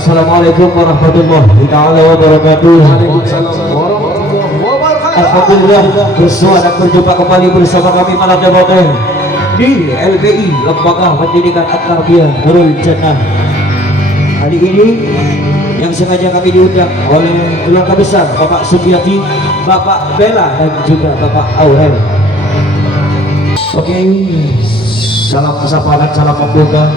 Assalamualaikum warahmatullahi taala wabarakatuh. Waalaikumsalam warahmatullahi wabarakatuh. Alhamdulillah bersua dan berjumpa kembali bersama kami malam Demoten di LPI Lembaga Pendidikan At-Tarbiyah Nurul Jannah. Hari ini yang sengaja kami diundang oleh keluarga besar Bapak Sukiyati, Bapak Bella dan juga Bapak Aurel. Oke, salam sapa dan salam membuka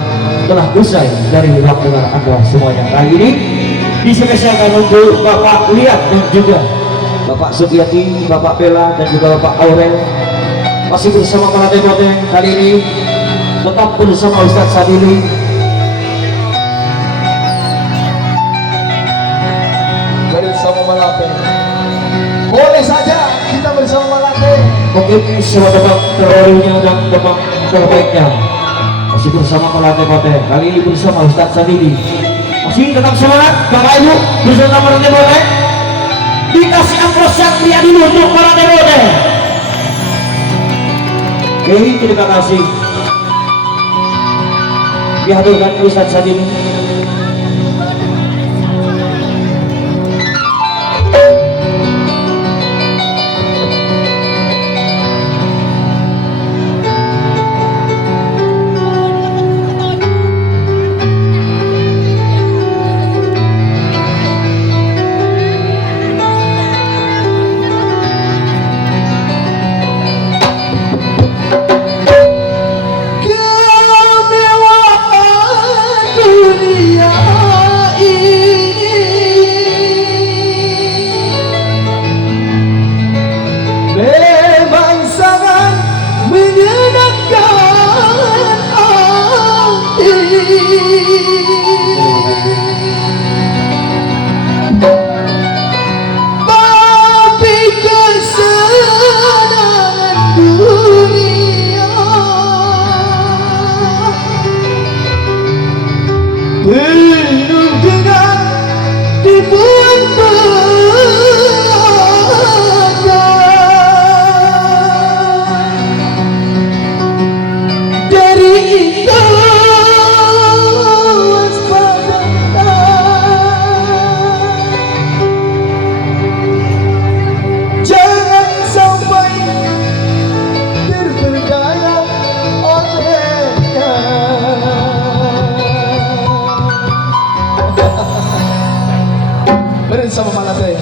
telah usai dari rombongan Anda semuanya. Kali ini dispesialkan untuk Bapak Liat dan juga Bapak Sukiyati, Bapak Bella dan juga Bapak Aurel. Masih bersama para Demoten kali ini tetap bersama Ustadz Sadili. Bersama Malate. Boleh saja kita bersama Malate. Mungkin semua tebak terbarunya dan tebak terbaiknya masih bersama para Demoten kali ini bersama Ustadz Sadili. Masih tetap semangat Bapak Ibu bersama para Demoten. Dikasih aplaus yang pria dulu untuk para Demoten. Oke, terima kasih. Dihaturkan Ustadz Sadili. Bersama Malate.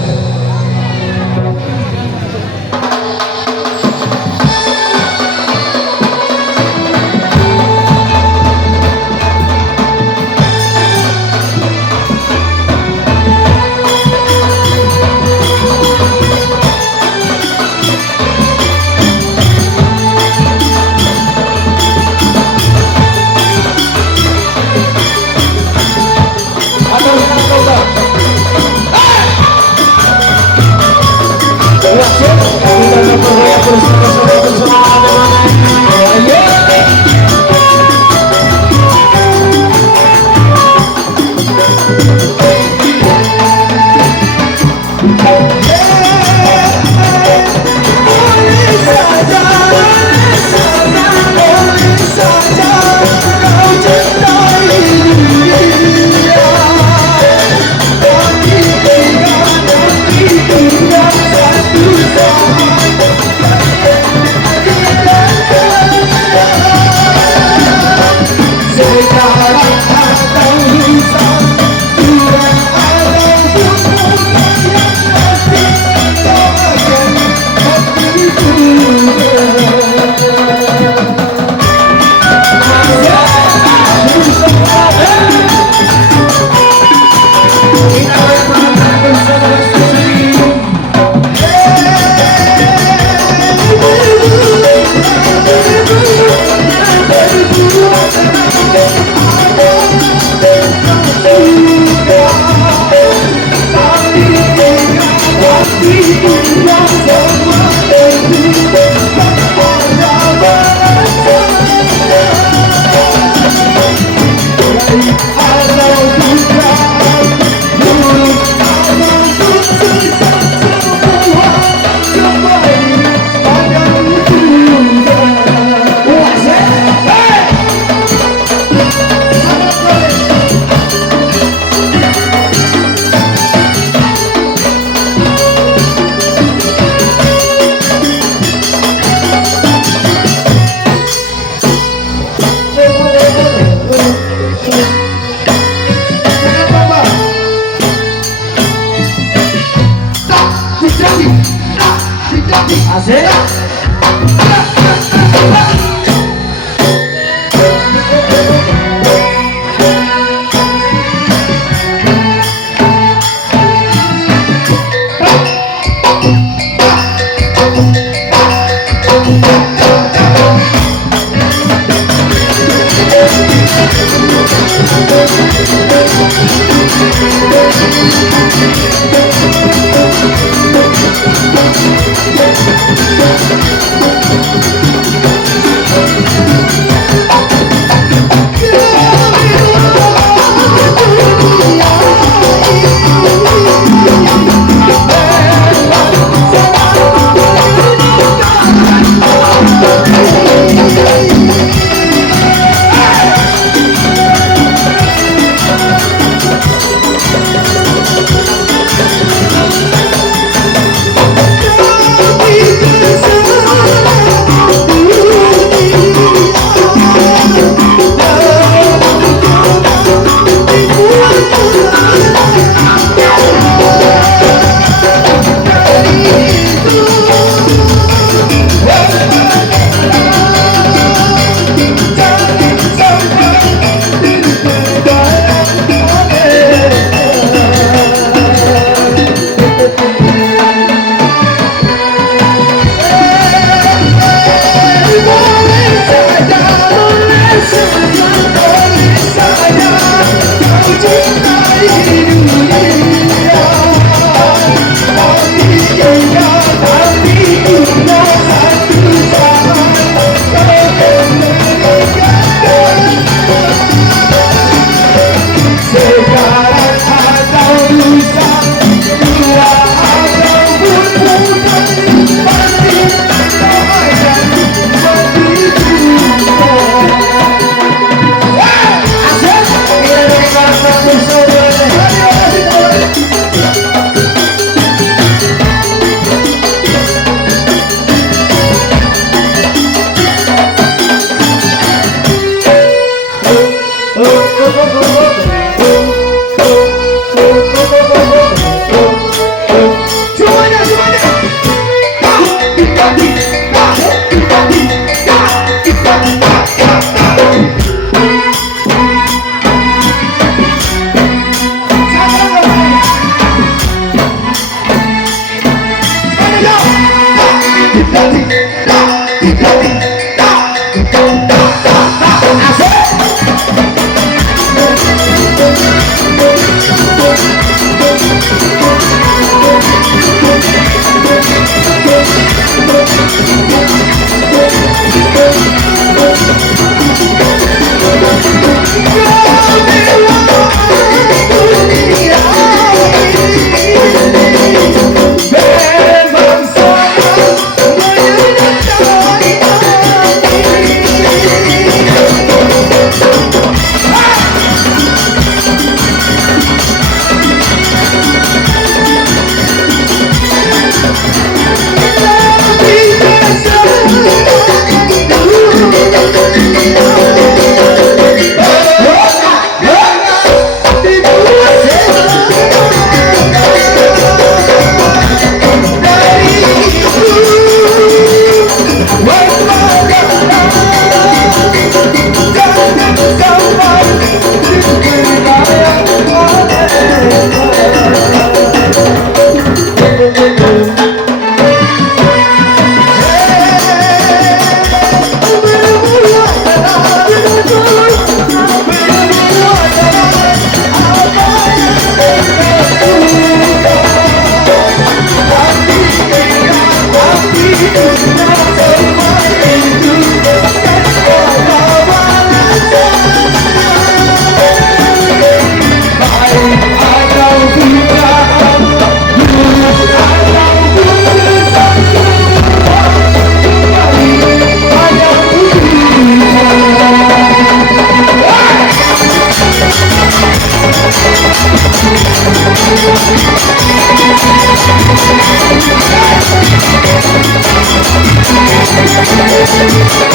Hey!